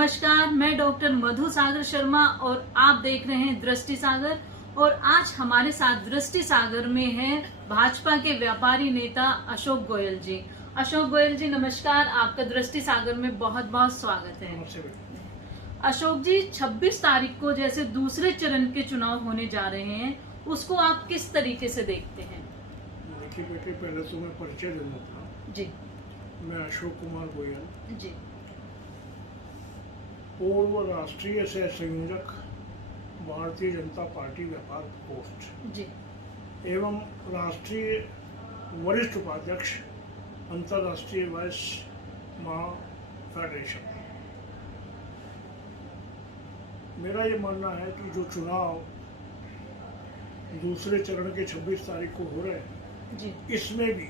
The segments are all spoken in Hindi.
नमस्कार, मैं डॉक्टर मधु सागर शर्मा और आप देख रहे हैं दृष्टि सागर। और आज हमारे साथ दृष्टि सागर में है भाजपा के व्यापारी नेता अशोक गोयल जी। अशोक गोयल जी नमस्कार, आपका दृष्टि सागर में बहुत बहुत स्वागत है। अशोक जी, 26 तारीख को जैसे दूसरे चरण के चुनाव होने जा रहे हैं, उसको आप किस तरीके से देखते हैं? देखिए बेटे, पहले तो मैं परिचय देना था जी। मैं अशोक कुमार गोयल जी। पूर्व राष्ट्रीय सह संयोजक भारतीय जनता पार्टी व्यापार प्रकोष्ठ जी। एवं राष्ट्रीय वरिष्ठ उपाध्यक्ष अंतर्राष्ट्रीय वैश्य महाफेडरेशन। मेरा ये मानना है कि जो चुनाव दूसरे चरण के 26 तारीख को हो रहे हैं जी, इसमें भी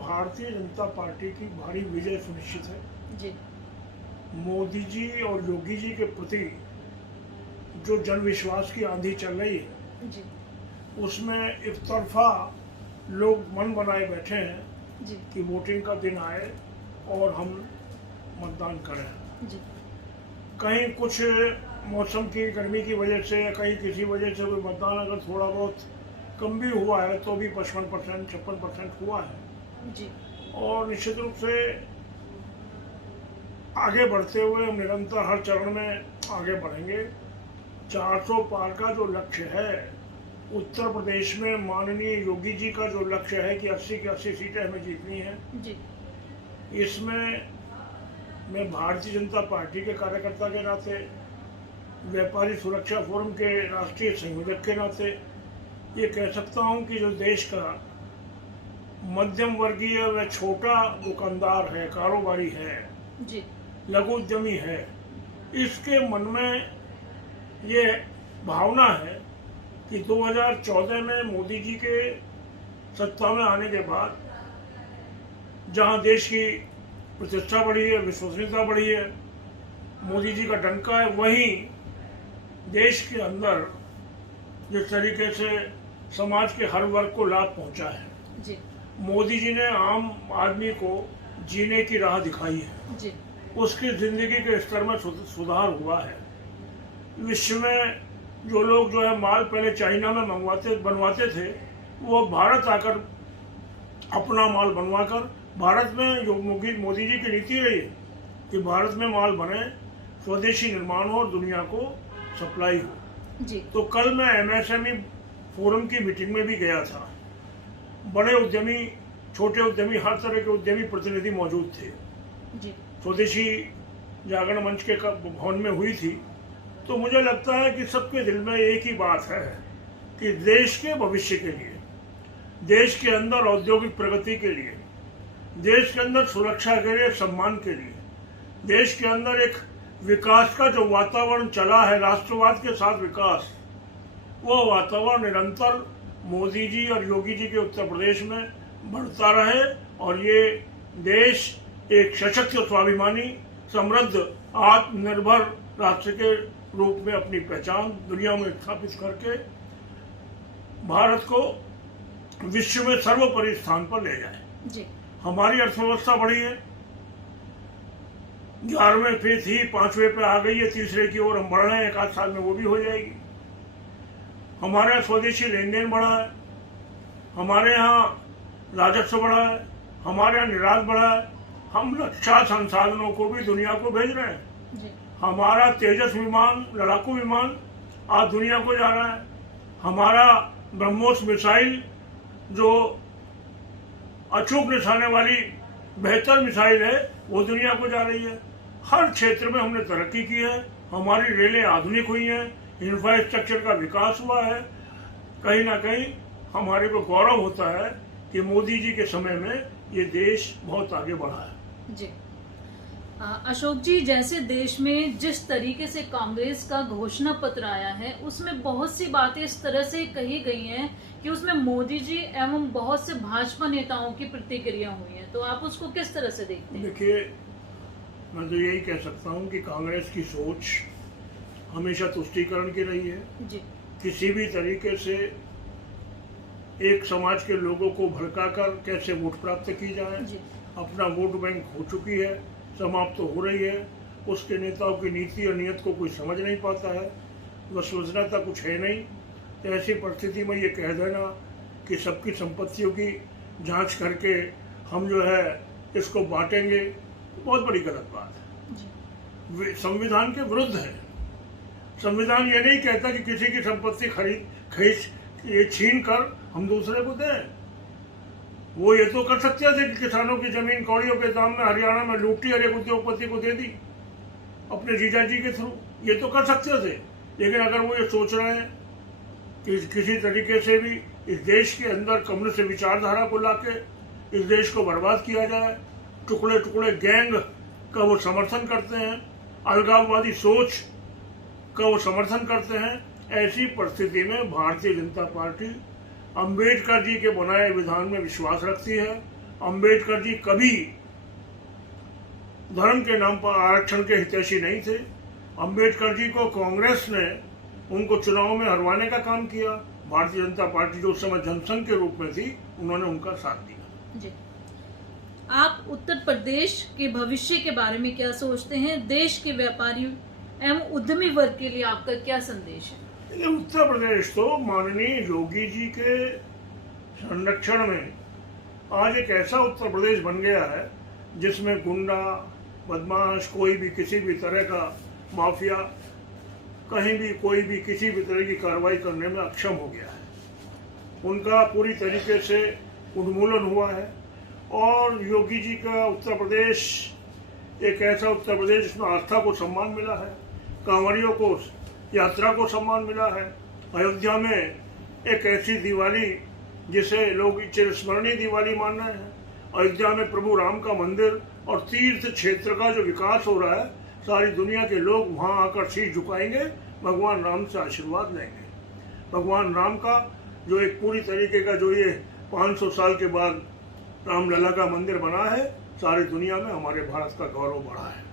भारतीय जनता पार्टी की भारी विजय सुनिश्चित है। जी। मोदी जी और योगी जी के प्रति जो जनविश्वास की आंधी चल रही है जी, उसमें एक तरफा लोग मन बनाए बैठे हैं जी, कि वोटिंग का दिन आए और हम मतदान करें। जी, कहीं कुछ मौसम की गर्मी की वजह से या कहीं किसी वजह से कोई मतदान अगर थोड़ा बहुत कम भी हुआ है तो भी 55%, 56% हुआ है। जी, और निश्चित रूप से आगे बढ़ते हुए हम निरंतर हर चरण में आगे बढ़ेंगे। 400 पार का जो लक्ष्य है, उत्तर प्रदेश में माननीय योगी जी का जो लक्ष्य है कि 80 की 80 सीटें हमें जीतनी है, जी, इसमें मैं भारतीय जनता पार्टी के कार्यकर्ता के नाते, व्यापारी सुरक्षा फोरम के राष्ट्रीय संयोजक के नाते ये कह सकता हूँ कि जो देश का मध्यम वर्गीय व छोटा दुकानदार है, कारोबारी है, जी, लघु उद्यमी है, इसके मन में ये भावना है कि 2014 में मोदी जी के सत्ता में आने के बाद जहां देश की प्रतिष्ठा बढ़ी है, विश्वसनीयता बढ़ी है, मोदी जी का डंका है, वहीं देश के अंदर जिस तरीके से समाज के हर वर्ग को लाभ पहुंचा है, जी, मोदी जी ने आम आदमी को जीने की राह दिखाई है, जी, उसकी जिंदगी के स्तर में सुधार हुआ है। विश्व में जो लोग जो है माल पहले चाइना में बनवाते थे, वो भारत आकर अपना माल बनवाकर, भारत में जो मोदी जी की नीति रही है कि भारत में माल बने, स्वदेशी निर्माण हो और दुनिया को सप्लाई हो। जी। तो कल मैं एमएसएमई फोरम की मीटिंग में भी गया था। बड़े उद्यमी, छोटे उद्यमी, हर तरह के उद्यमी प्रतिनिधि मौजूद थे। जी। स्वदेशी जागरण मंच के भवन में हुई थी। तो मुझे लगता है कि सबके दिल में एक ही बात है कि देश के भविष्य के लिए, देश के अंदर औद्योगिक प्रगति के लिए, देश के अंदर सुरक्षा के लिए, सम्मान के लिए, देश के अंदर एक विकास का जो वातावरण चला है, राष्ट्रवाद के साथ विकास, वो वातावरण निरंतर मोदी जी और योगी जी के उत्तर प्रदेश में बढ़ता रहे और ये देश एक सशक्त, स्वाभिमानी, समृद्ध, आत्मनिर्भर राष्ट्र के रूप में अपनी पहचान दुनिया में स्थापित करके भारत को विश्व में सर्वोपरि स्थान पर ले जाए। जी। हमारी अर्थव्यवस्था बढ़ी है, 11वें पे थी, 5वें पे आ गई है, तीसरे की ओर हम बढ़ रहे हैं, 1 साल में वो भी हो जाएगी। हमारे यहाँ स्वदेशी लेन देन बढ़ा है, हमारे यहाँ राजस्व बढ़ा है, हमारे यहाँ निर्यात बढ़ा है, हम रक्षा संसाधनों को भी दुनिया को भेज रहे हैं। जी। हमारा तेजस विमान, लड़ाकू विमान आज दुनिया को जा रहा है, हमारा ब्रह्मोस मिसाइल जो अचूक निशाने वाली बेहतर मिसाइल है, वो दुनिया को जा रही है। हर क्षेत्र में हमने तरक्की की है, हमारी रेलें आधुनिक हुई हैं, इंफ्रास्ट्रक्चर का विकास हुआ है। कहीं ना कहीं हमारे को गौरव होता है कि मोदी जी के समय में ये देश बहुत आगे बढ़ा है। जी। अशोक जी, जैसे देश में जिस तरीके से कांग्रेस का घोषणा पत्र आया है, उसमें बहुत सी बातें इस तरह से कही गई हैं कि उसमें मोदी जी एवं बहुत से भाजपा नेताओं की प्रतिक्रिया हुई है, तो आप उसको किस तरह से देखते हैं? देखिए, मैं तो यही कह सकता हूँ कि कांग्रेस की सोच हमेशा तुष्टीकरण की रही है। जी। किसी भी तरीके से एक समाज के लोगों को भड़काकर कैसे वोट प्राप्त की जाए, जी। अपना वोट बैंक हो चुकी है। समाप्त तो हो रही है। उसके नेताओं की नीति और नीयत को कोई समझ नहीं पाता है, विश्वसनीयता कुछ है नहीं। तो ऐसी परिस्थिति में ये कह देना कि सबकी संपत्तियों की जांच करके हम जो है इसको बांटेंगे, बहुत बड़ी गलत बात है, संविधान के विरुद्ध है। संविधान ये नहीं कहता कि किसी की संपत्ति छीन कर हम दूसरे को दें। वो ये तो कर सकते थे कि किसानों की जमीन कौड़ियों के दाम में हरियाणा में लूटी और एक उद्योगपति को दे दी अपने जीजाजी के थ्रू, ये तो कर सकते थे। लेकिन अगर वो ये सोच रहे हैं कि किसी तरीके से भी इस देश के अंदर कम्युनिस्ट विचारधारा को लाके इस देश को बर्बाद किया जाए, टुकड़े टुकड़े गैंग का वो समर्थन करते हैं, अलगाववादी सोच का वो समर्थन करते हैं, ऐसी परिस्थिति में भारतीय जनता पार्टी अंबेडकर जी के बनाए विधान में विश्वास रखती है। अंबेडकर जी कभी धर्म के नाम पर आरक्षण के हितैषी नहीं थे। अंबेडकर जी को कांग्रेस ने उनको चुनाव में हरवाने का काम किया। भारतीय जनता पार्टी जो उस समय जनसंघ के रूप में थी, उन्होंने उनका साथ दिया। जी, आप उत्तर प्रदेश के भविष्य के बारे में क्या सोचते हैं? देश के व्यापारियों एवं उद्यमी वर्ग के लिए आपका क्या संदेश है? उत्तर प्रदेश तो माननीय योगी जी के संरक्षण में आज एक ऐसा उत्तर प्रदेश बन गया है जिसमें गुंडा बदमाश कोई भी किसी भी तरह का माफिया कहीं भी कोई भी किसी भी तरह की कार्रवाई करने में अक्षम हो गया है। उनका पूरी तरीके से उन्मूलन हुआ है और योगी जी का उत्तर प्रदेश एक ऐसा उत्तर प्रदेश जिसमें आस्था को सम्मान मिला है, कांवड़ियों को यात्रा को सम्मान मिला है। अयोध्या में एक ऐसी दिवाली जिसे लोग चिरस्मरणीय दिवाली मान रहे हैं। अयोध्या में प्रभु राम का मंदिर और तीर्थ क्षेत्र का जो विकास हो रहा है, सारी दुनिया के लोग वहां आकर शीश झुकाएंगे, भगवान राम से आशीर्वाद लेंगे। भगवान राम का जो एक पूरी तरीके का जो ये 500 साल के बाद रामलला का मंदिर बना है, सारी दुनिया में हमारे भारत का गौरव बढ़ा है।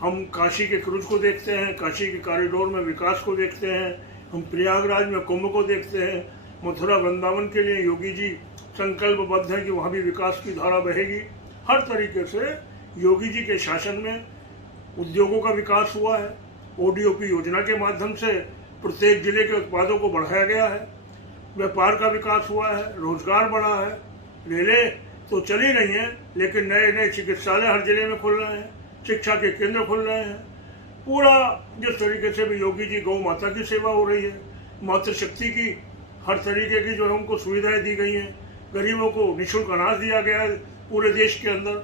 हम काशी के क्रूज को देखते हैं, काशी के कॉरिडोर में विकास को देखते हैं, हम प्रयागराज में कुंभ को देखते हैं, मथुरा वृंदावन के लिए योगी जी संकल्पबद्ध है कि वहाँ भी विकास की धारा बहेगी। हर तरीके से योगी जी के शासन में उद्योगों का विकास हुआ है। ODOP योजना के माध्यम से प्रत्येक जिले के उत्पादों को बढ़ाया गया है, व्यापार का विकास हुआ है, रोजगार बढ़ा है। रेलें तो चली नहीं है, लेकिन नए नए चिकित्सालय हर जिले में खुल रहे हैं, शिक्षा के केंद्र खुल रहे हैं। पूरा जिस तरीके से भी योगी जी गौ माता की सेवा हो रही है, मातृशक्ति की हर तरीके की जो है उनको सुविधाएं दी गई हैं, गरीबों को निःशुल्क अनाज दिया गया है पूरे देश के अंदर।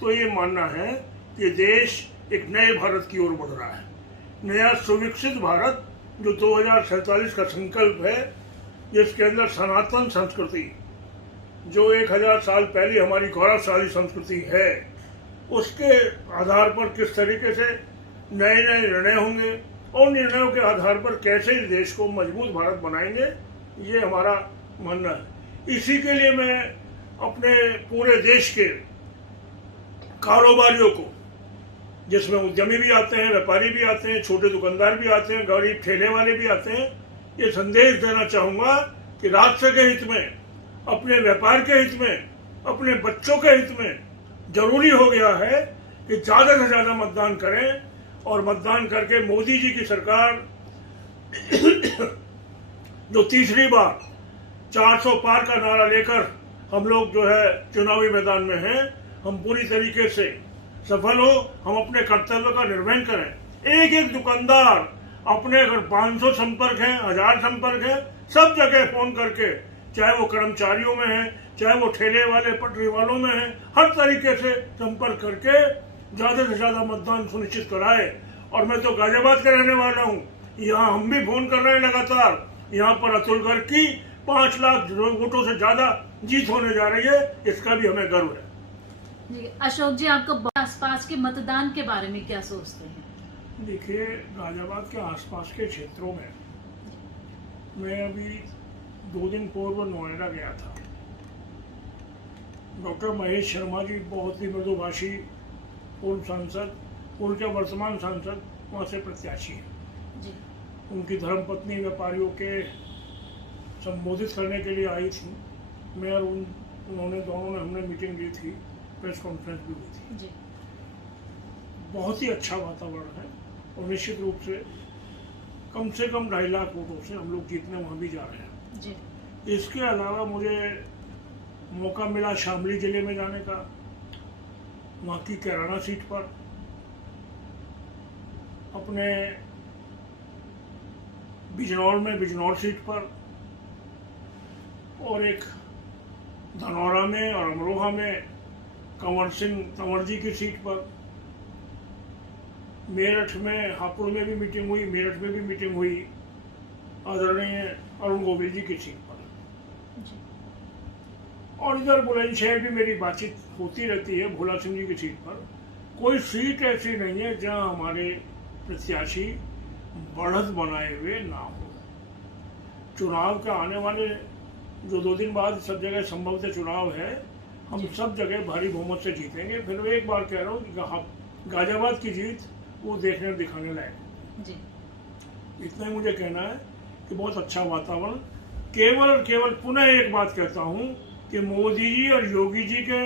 तो ये मानना है कि देश एक नए भारत की ओर बढ़ रहा है, नया सुविकसित भारत जो 2047 का संकल्प है, जिसके अंदर सनातन संस्कृति जो 1000 साल पहले हमारी गौरवशाली संस्कृति है, उसके आधार पर किस तरीके से नए नए निर्णय होंगे और निर्णयों के आधार पर कैसे इस देश को मजबूत भारत बनाएंगे, ये हमारा मानना है। इसी के लिए मैं अपने पूरे देश के कारोबारियों को, जिसमें उद्यमी भी आते हैं, व्यापारी भी आते हैं, छोटे दुकानदार भी आते हैं, गरीब ठेले वाले भी आते हैं, ये संदेश देना चाहूँगा कि राष्ट्र के हित में, अपने व्यापार के हित में, अपने बच्चों के हित में जरूरी हो गया है कि ज़्यादा से ज़्यादा मतदान करें और मतदान करके मोदी जी की सरकार जो तीसरी बार 400 पार का नारा लेकर हम लोग जो है चुनावी मैदान में हैं, हम पूरी तरीके से सफल हो, हम अपने कर्तव्य का निर्वहन करें। एक एक दुकानदार अपने अगर 500 संपर्क हैं, 1000 संपर्क हैं, सब जगह फोन करके, चाहे वो कर्मचारियों में है, चाहे वो ठेले वाले पटरी वालों में है, हर तरीके से संपर्क करके ज़्यादा से ज़्यादा मतदान सुनिश्चित कराए। और मैं तो गाजियाबाद का रहने वाला हूँ, यहाँ हम भी फोन कर रहे हैं लगातार। यहाँ पर अतुल गर्ग की 5 लाख वोटों से ज़्यादा जीत होने जा रही है, इसका भी हमें गर्व है। जी, अशोक जी, आपका आसपास के मतदान के बारे में क्या सोचते हैं? देखिए, गाजियाबाद के आसपास के क्षेत्रों में मैं अभी 2 दिन पूर्व नोएडा गया था। डॉक्टर महेश शर्मा जी बहुत ही मृदुभाषी पूर्व सांसद, पूर्व के वर्तमान सांसद वहाँ से प्रत्याशी हैं। जी। उनकी धर्मपत्नी व्यापारियों के संबोधित करने के लिए आई थी। मैं और उन्होंने दोनों ने हमने मीटिंग ली थी, प्रेस कॉन्फ्रेंस भी हुई थी। जी। बहुत ही अच्छा वातावरण है और निश्चित रूप से कम 2.5 लाख वोटों से हम लोग जीतने वहाँ भी जा रहे हैं जी। इसके अलावा मुझे मौका मिला शामली जिले में जाने का, वहाँ की कैराना सीट पर, अपने बिजनौर में बिजनौर सीट पर, और एक धनौरा में और अमरोहा में कंवर जी की सीट पर, मेरठ में हापुड़ में भी मीटिंग हुई, मेरठ में भी मीटिंग हुई आदरणीय अरुण गोविल जी की सीट पर, जी। और इधर बुलंदशहर भी मेरी बातचीत होती रहती है भोला सिंह जी की सीट पर। कोई सीट ऐसी नहीं है जहां हमारे प्रत्याशी बढ़त बनाए हुए ना हो। चुनाव के आने वाले जो 2 दिन बाद सब जगह संभवतः चुनाव है, हम सब जगह भारी बहुमत से जीतेंगे। फिर एक बार कह रहा हूँ कि गाजियाबाद की जीत वो देखने दिखाने लायक जी। इतना ही मुझे कहना है कि बहुत अच्छा वातावरण। केवल पुनः एक बात कहता हूँ कि मोदी जी और योगी जी के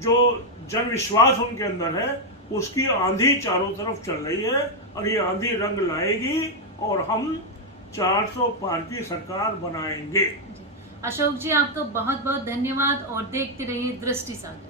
जो जन विश्वास उनके अंदर है, उसकी आंधी चारों तरफ चल रही है और ये आंधी रंग लाएगी और हम 400 पार की सरकार बनाएंगे। अशोक जी, आपका बहुत बहुत धन्यवाद और देखते रहिए दृष्टि सागर।